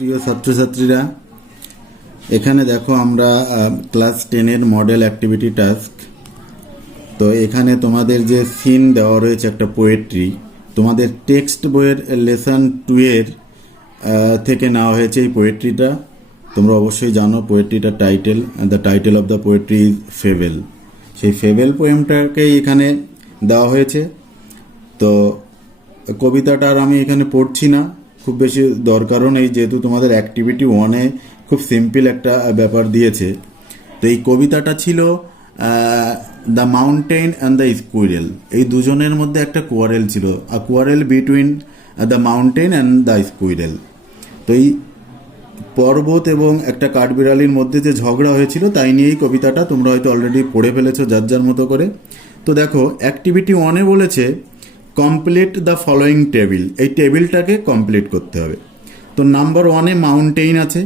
প্রিয় ছাত্রছাত্রীরা, এখানে দেখো আমরা ক্লাস 10-এর মডেল অ্যাক্টিভিটি টাস্ক। তো এখানে তোমাদের যে সিন দেওয়া রয়েছে একটা পোয়েট্রি, তোমাদের টেক্সট বইয়ের লেসন 2-এর থেকে নেওয়া হয়েছে এই পোয়েট্রিটা। তোমরা অবশ্যই জানো পোয়েট্রিটার title, the title of the poetry is fable. সেই ফেবেল পোয়েমটাকেই এখানে দেওয়া হয়েছে। তো কবিতাটা আর আমি এখানে পড়ছি না, খুব বেশি দরকারও নেই, যেহেতু তোমাদের অ্যাক্টিভিটি 1-এ খুব সিম্পল একটা ব্যাপার দিয়েছে। তো এই কবিতাটা ছিল the mountain and the squirrel. এই দুজনের মধ্যে একটা কোয়ারেল ছিল, quarrel between the mountain and the squirrel. তো এই পর্বত এবং একটা কাঠবিড়ালির মধ্যে যে ঝগড়া হয়েছিল তাই নিয়েই কবিতাটা, তোমরা হয়তো অলরেডি পড়ে ফেলেছো যার যার মতো করে। তো দেখো অ্যাক্টিভিটি 1-এ বলেছে কমপ্লিট দ্য ফলোয়িং টেবিল। এই টেবিলটাকে কমপ্লিট করতে হবে। তো নাম্বার 1-এ মাউন্টেইন আছে।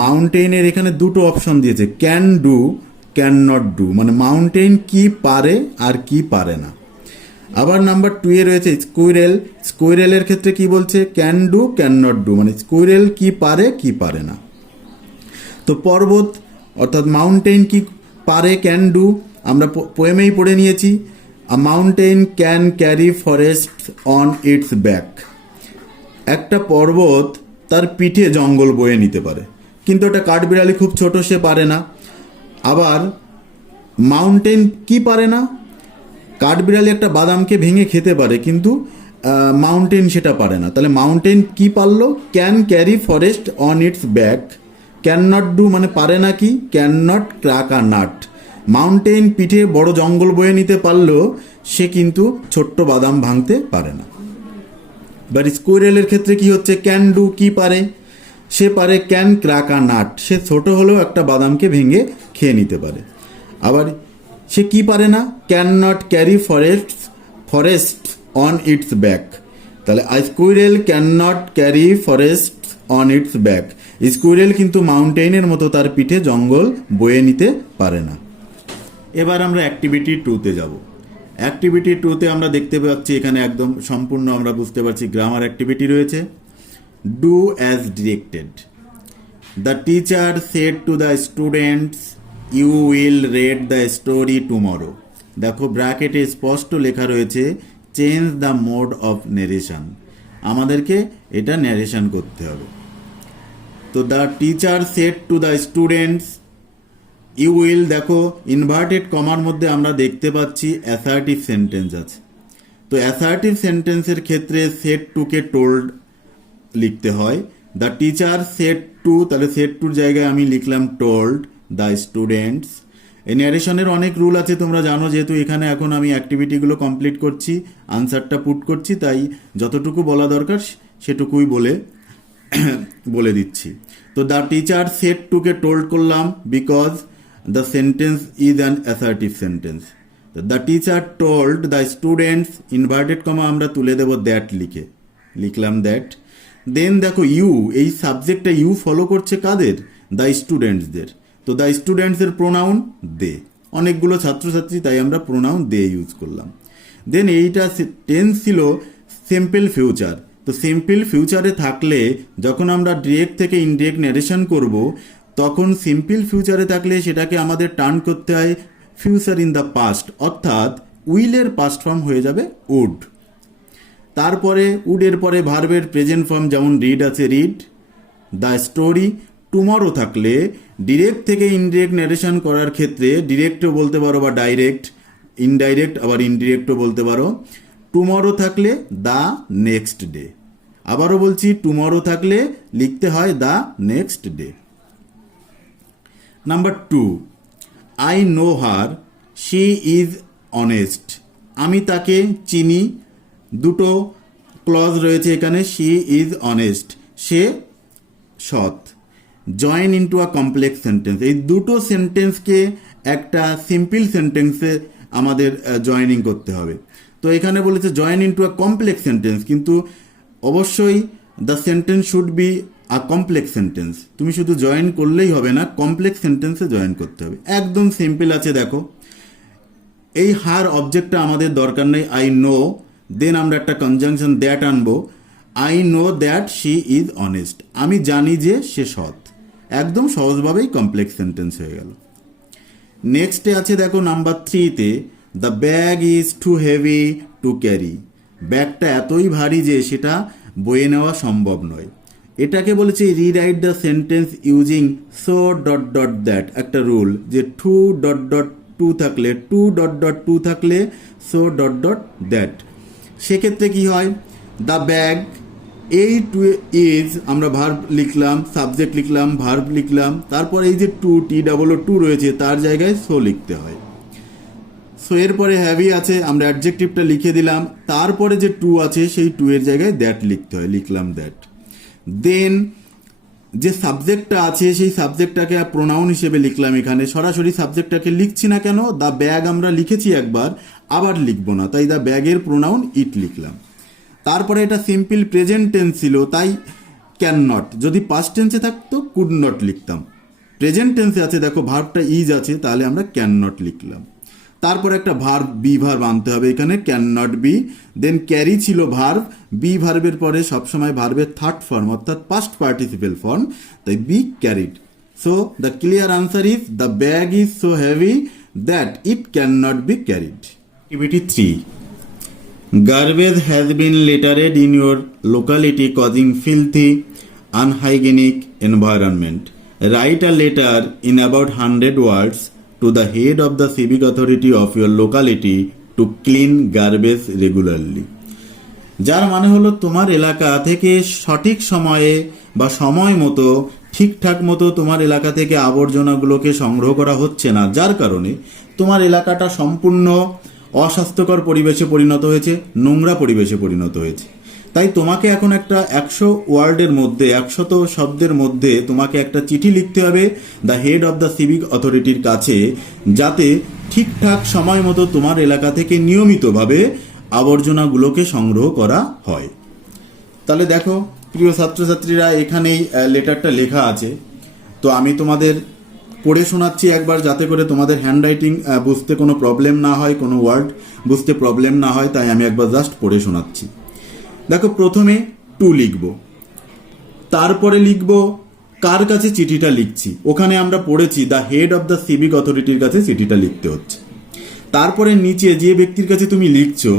মাউন্টেইনের এখানে দুটো অপশন দিয়েছে, can do, can not do, মানে মাউন্টেইন কি পারে আর কি পারে না। আবার নাম্বার 2-এ রয়েছে স্কুইরেল। স্কুইরেলের ক্ষেত্রে কি বলছে, can do, can not do, মানে স্কুইরেল কি পারে কি পারে না। তো পর্বত অর্থাৎ মাউন্টেইন কি পারে, ক্যান ডু, আমরা পোয়েমেই পড়ে নিয়েছি। আ mountain can carry forest on its back. একটা পর্বত তার পিঠে জঙ্গল বয়ে নিতে পারে, কিন্তু একটা কাঠবিড়ালি খুব ছোট, সে পারে না। আবার মাউন্টেন কি পারে না, কাঠবিড়ালি একটা বাদামকে ভেঙে খেতে পারে, কিন্তু মাউন্টেন সেটা পারে না। তাহলে মাউন্টেন কি পারলো, can carry forest on its back. Can not do মানে পারে না কি, can not crack a nut. Mountain পিঠে বড় জঙ্গল বয়ে নিতে পারলেও সে কিন্তু ছোট্ট বাদাম ভাঙতে পারে না। বাট স্কুইরেলের ক্ষেত্রে কি হচ্ছে, ক্যান ডু কি পারে, সে পারে ক্যান ক্র্যাক আ নাট, সে ছোট হলেও একটা বাদামকে ভেঙে খেয়ে নিতে পারে। আবার সে কি পারে না, can not carry forest on its back. তাহলে squirrel can not carry forest on its back. Squirrel কিন্তু মাউন্টেইনের মতো তার পিঠে জঙ্গল বয়ে নিতে পারে না। এবার আমরা অ্যাক্টিভিটি 2-তে যাব। অ্যাক্টিভিটি 2-তে আমরা দেখতে পাচ্ছি এখানে একদম সম্পূর্ণ আমরা বুঝতে পারছি গ্রামার অ্যাক্টিভিটি রয়েছে। Do as directed. The teacher said to the students you will read the story tomorrow. দেখো ব্র্যাকেটে স্পষ্ট লেখা রয়েছে change the mode of narration. আমাদেরকে এটা ন্যারেশন করতে হবে। তো the teacher said to the students you will, দেখো ইনভার্টেড কমার মধ্যে আমরা দেখতে পাচ্ছি অ্যাসার্টিভ সেন্টেন্স আছে। তো অ্যাসার্টিভ সেন্টেন্সের ক্ষেত্রে সেড টুকে টোল্ড লিখতে হয়। দ্য টিচার সেড টু, তাহলে সেড টুর জায়গায় আমি লিখলাম টোল্ড দ্য স্টুডেন্টস। এই ন্যারেশনের অনেক রুল আছে তোমরা জানো, যেহেতু এখানে এখন আমি অ্যাক্টিভিটিগুলো কমপ্লিট করছি, আনসারটা পুট করছি, তাই যতটুকু বলা দরকার সেটুকুই বলে দিচ্ছি। তো দ্য টিচার সেড টুকে টোল্ড করলাম because the sentence is an assertive sentence. The teacher told the students, inverted comma আমরা তুলে দেবো দ্যাট, লিখলাম দ্যাট। দেন দেখো ইউ, এই সাবজেক্টটা ইউ ফলো করছে কাদের, দ্য স্টুডেন্টসদের। তো দ্য স্টুডেন্টসের প্রোনাউন দে, অনেকগুলো ছাত্রছাত্রী, তাই আমরা প্রোনাউন দে ইউজ করলাম। দেন এইটা টেন্স ছিল সিম্পল ফিউচার। তো সিম্পল ফিউচারে থাকলে যখন আমরা ডিরেক্ট থেকে ইনডিরেক্ট ন্যারেশন করব, তখন সিম্পল ফিউচারে থাকলে সেটাকে আমাদের টার্ন করতে হয় ফিউচার ইন দ্য পাস্ট, অর্থাৎ উইলের পাস্ট ফর্ম হয়ে যাবে উড। তারপরে উডের পরে ভার্বের প্রেজেন্ট ফর্ম, যেমন রিড আছে রিড দ্য স্টোরি। টুমরো থাকলে ডিরেক্ট থেকে ইনডিরেক্ট ন্যারেশন করার ক্ষেত্রে ডিরেক্টও বলতে পারো বা ডাইরেক্ট, ইনডাইরেক্ট আবার ইনডিরেক্টও বলতে পারো। টুমরো থাকলে দ্য নেক্সট ডে। আবারও বলছি, টুমরো থাকলে লিখতে হয় the next day. Number 2, I know her, she is honest. আমি তাকে চিনি। দুটো ক্লজ রয়েছে এখানে, শি ইজ অনেস্ট, সে সৎ। Join into a complex sentence. এই দুটো সেন্টেন্সকে একটা সিম্পল সেন্টেন্সে আমাদের জয়েনিং করতে হবে। তো এখানে বলেছে join into a complex sentence, কিন্তু অবশ্যই the sentence should be a complex sentence. তুমি শুধু জয়েন করলেই হবে না, কমপ্লেক্স সেন্টেন্সে জয়েন করতে হবে। একদম সিম্পল আছে দেখো। এই হার অবজেক্টটা আমাদের দরকার নেই, আই নো। দেন আমরা একটা কনজাংশন দ্যাট আনবো। I know that she is honest, আমি জানি যে সে সৎ। একদম সহজভাবেই কমপ্লেক্স সেন্টেন্স হয়ে গেল। নেক্সটে আছে দেখো নাম্বার 3-তে, the bag is too heavy to carry, ব্যাগটা এতই ভারী যে সেটা বয়ে নেওয়া সম্ভব নয়। এটাকে বলেছে rewrite the sentence using so dot dot that, একটা রুল যে টু ডট ডট টু থাকলে সো ডট ডট দ্যাট। সেক্ষেত্রে কি হয়, দ্য ব্যাগ, এই টু ইজ আমরা ভার্ব লিখলাম, সাবজেক্ট লিখলাম, ভার্ব লিখলাম, তারপর এই যে টু টু রয়েছে তার জায়গায় সো লিখতে হয়। সো এরপরে হ্যাভি আছে, আমরা অ্যাডজেক্টিভটা লিখে দিলাম, তারপরে যে টু আছে সেই টু এর জায়গায় দ্যাট লিখতে হয়, লিখলাম দ্যাট। দেন যে সাবজেক্টটা আছে সেই সাবজেক্টটাকে প্রোনাউন হিসেবে লিখলাম, এখানে সরাসরি সাবজেক্টটাকে লিখছি না কেন, দ্য ব্যাগ আমরা লিখেছি একবার, আবার লিখবো না, তাই দ্য ব্যাগের প্রোনাউন ইট লিখলাম। তারপরে এটা সিম্পল প্রেজেন্ট টেন্স ছিল, তাই ক্যান নট, যদি পাস্ট টেন্সে থাকতো কুড নট লিখতাম। প্রেজেন্ট টেন্সে আছে দেখো ভার্বটা ইজ আছে, তাহলে আমরা ক্যান নট লিখলাম। তারপর একটা ভার্ব বি ভার্ব আনতে হবে এখানে, can not be. Then carry ছিল ভার্ব, বি ভার্বের পরে সবসময় ভার্বের থার্ড ফর্ম অর্থাৎ পাস্ট পার্টিসিপেল ফর্ম, তাই be carried. So the clear answer is the bag is so heavy that it can not be carried. Activity 3, garbage has been littered in your locality causing filthy, unhygienic environment. Write a letter in about 100 words to the head of the civic authority of your locality to clean garbage regularly. যার মানে হলো তোমার এলাকা থেকে সঠিক সময়ে বা সময় মতো ঠিকঠাক মতো তোমার এলাকা থেকে আবর্জনাগুলোকে সংগ্রহ করা হচ্ছে না, যার কারণে তোমার এলাকাটা সম্পূর্ণ অস্বাস্থ্যকর পরিবেশে পরিণত হয়েছে, নোংরা পরিবেশে পরিণত হয়েছে। তাই তোমাকে এখন একটা 100 ওয়ার্ডের মধ্যে, 100 শব্দের মধ্যে তোমাকে একটা চিঠি লিখতে হবে the head of the civic অথরিটির কাছে, যাতে ঠিকঠাক সময় মতো তোমার এলাকা থেকে নিয়মিতভাবে আবর্জনাগুলোকে সংগ্রহ করা হয়। তাহলে দেখো প্রিয় ছাত্রছাত্রীরা, এখানেই লেটারটা লেখা আছে, তো আমি তোমাদের পড়ে শোনাচ্ছি একবার, যাতে করে তোমাদের হ্যান্ডরাইটিং বুঝতে কোনো প্রবলেম না হয়, কোনো ওয়ার্ড বুঝতে প্রবলেম না হয়, তাই আমি একবার জাস্ট পড়ে শোনাচ্ছি। দেখো প্রথমে টু লিখব, তারপরে লিখব কার কাছে চিঠিটা লিখছি, ওখানে আমরা পড়েছি the head of the civic অথরিটির কাছে চিঠিটা লিখতে হচ্ছে। তারপরে নিচে যে ব্যক্তির কাছে তুমি লিখছো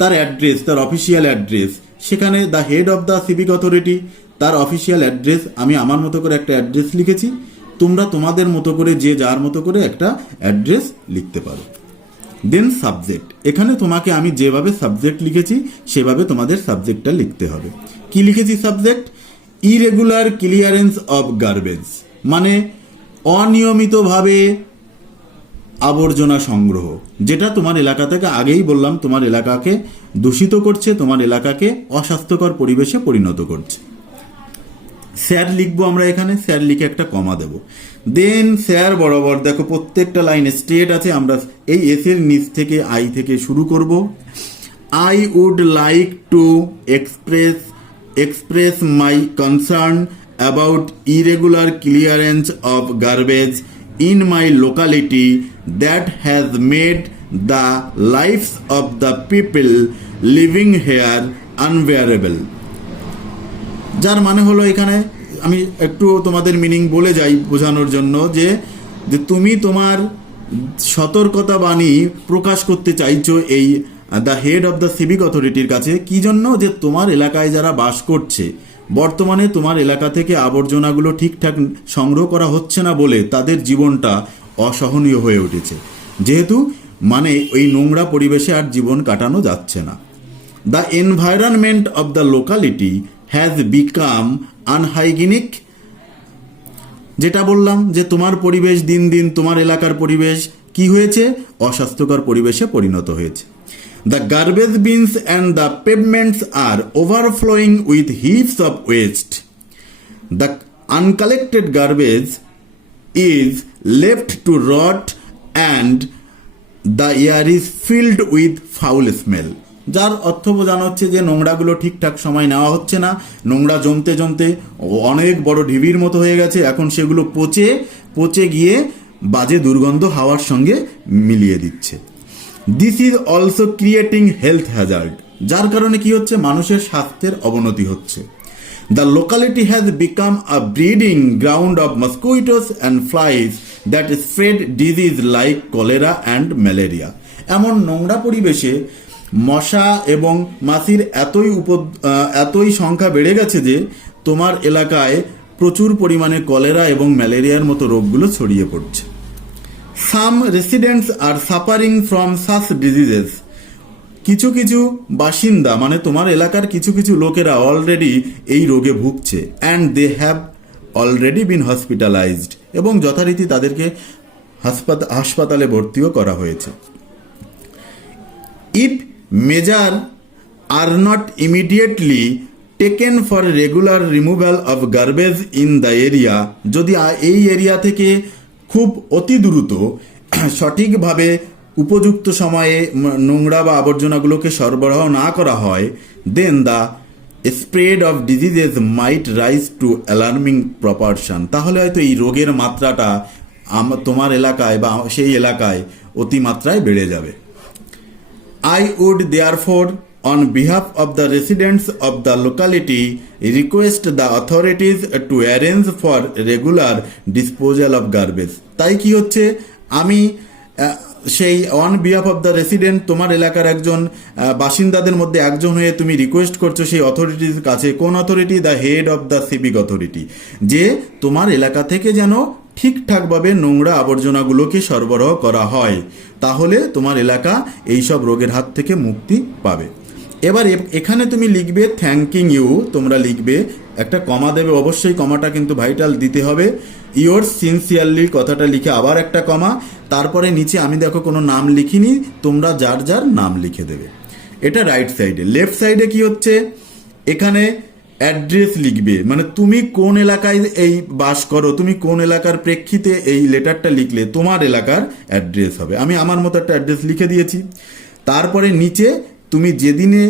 তার অ্যাড্রেস, তার অফিসিয়াল অ্যাড্রেস, সেখানে the head of the civic authority, তার অফিসিয়াল অ্যাড্রেস, আমি আমার মতো করে একটা অ্যাড্রেস লিখেছি, তোমরা তোমাদের মতো করে যে যার মতো করে একটা অ্যাড্রেস লিখতে পারো। দেন সাবজেক্ট, এখানে তোমাকে আমি যেভাবে সাবজেক্ট লিখেছি সেভাবে তোমাদের সাবজেক্টটা লিখতে হবে। কি লিখেছি subject? Irregular clearance of garbage, মানে অনিয়মিতভাবে আবর্জনা সংগ্রহ, যেটা তোমার এলাকা থেকে, আগেই বললাম, তোমার এলাকাকে দূষিত করছে, তোমার এলাকাকে অস্বাস্থ্যকর পরিবেশে পরিণত করছে। স্যার লিখবো আমরা এখানে, স্যার লিখে একটা কমা দেব। দেন স্যার বরাবর দেখো প্রত্যেকটা লাইনে স্ট্রেট আছে, আমরা এই এসের নিচ থেকে আই থেকে শুরু করব। I would like to express my concern about irregular clearance of garbage in my locality that has made the lives of the people living here unbearable. যার মানে হলো, এখানে আমি একটু তোমাদের মিনিং বলে যাই বোঝানোর জন্য, যে তুমি তোমার সতর্কতা বাণী প্রকাশ করতে চাইছো এই the head of the civic অথরিটির কাছে। কি জন্য? যে তোমার এলাকায় যারা বাস করছে, বর্তমানে তোমার এলাকা থেকে আবর্জনাগুলো ঠিকঠাক সংগ্রহ করা হচ্ছে না বলে তাদের জীবনটা অসহনীয় হয়ে উঠেছে, যেহেতু মানে ওই নোংরা পরিবেশে আর জীবন কাটানো যাচ্ছে না। The environment of the locality has become unhygienic, যেটা বললাম যে তোমার পরিবেশ দিন দিন, তোমার এলাকার পরিবেশ কি হয়েছে? অস্বাস্থ্যকর পরিবেশে পরিণত হয়েছে। The garbage bins and the pavements are overflowing with heaps of waste. The uncollected garbage is left to rot and the air is filled with foul smell. যার অর্থ বোঝানো হচ্ছে যে নোংরাগুলো ঠিকঠাক সময় নেওয়া হচ্ছে না, নোংরা জমতে জমতে অনেক বড় ঢিবির মতো হয়ে গেছে, এখন সেগুলো পচে গিয়ে বাজে দুর্গন্ধ হাওয়ার সঙ্গে মিলিয়ে দিচ্ছে। This is also creating health hazard. যার কারণে কি হচ্ছে, মানুষের স্বাস্থ্যের অবনতি হচ্ছে। The locality has become a breeding ground of mosquitoes and flies that spread disease like cholera and malaria. এমন নোংরা পরিবেশে মশা এবং মাছির এতই সংখ্যা বেড়ে গেছে যে তোমার এলাকায় প্রচুর পরিমাণে কলেরা এবং ম্যালেরিয়ার মতো রোগগুলো ছড়িয়ে পড়ছে। Some residents are suffering from such diseases. কিছু কিছু বাসিন্দা মানে তোমার এলাকার কিছু কিছু লোকেরা অলরেডি এই রোগে ভুগছে, and they have already been hospitalised, এবং যথারীতি তাদেরকে হাসপাতালে ভর্তিও করা হয়েছে। If measure are not immediately taken for regular removal of garbage in the area, যদি এই এরিয়া থেকে খুব অতি দ্রুত সঠিকভাবে উপযুক্ত সময়ে নোংরা বা আবর্জনাগুলোকে সরবরাহ না করা হয়, then the spread of diseases might rise to alarming proportion, তাহলে হয়তো এই রোগের মাত্রাটা তোমার এলাকায় বা সেই এলাকায় অতিমাত্রায় বেড়ে যাবে। I would therefore, on behalf of the residents of the locality, request the authorities to arrange for regular disposal of garbage. তাই কি হচ্ছে, আমি সেই on behalf of the resident, তোমার এলাকার একজন বাসিন্দাদের মধ্যে একজন হয়ে তুমি রিকোয়েস্ট করছো সেই অথরিটির কাছে। কোন authority? The head of the civic authority, যে তোমার এলাকা থেকে যেন ঠিকঠাকভাবে নোংরা আবর্জনাগুলোকে সরবরাহ করা হয়, তাহলে তোমার এলাকা এইসব রোগের হাত থেকে মুক্তি পাবে। এবার এখানে তুমি লিখবে থ্যাঙ্কিং ইউ, তোমরা লিখবে, একটা কমা দেবে অবশ্যই, কমাটা কিন্তু ভাইটাল দিতে হবে। ইয়োরস সিনসিয়ারলি কথাটা লিখে আবার একটা কমা, তারপরে নিচে আমি দেখো কোনো নাম লিখিনি, তোমরা যার যার নাম লিখে দেবে। এটা রাইট সাইডে। লেফট সাইডে কি হচ্ছে, এখানে অ্যাড্রেস লিখবে, মানে তুমি কোন এলাকায় এই বাস করো, তুমি কোন এলাকার প্রেক্ষিতে এই লেটারটা লিখলে তোমার এলাকার অ্যাড্রেস হবে। আমি আমার মতো একটা অ্যাড্রেস লিখে দিয়েছি। তারপরে নিচে তুমি যেদিনে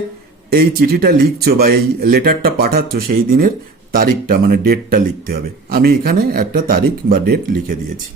এই চিঠিটা লিখছো বা এই লেটারটা পাঠাচ্ছ সেই দিনের তারিখটা মানে ডেটটা লিখতে হবে। আমি এখানে একটা তারিখ বা ডেট লিখে দিয়েছি।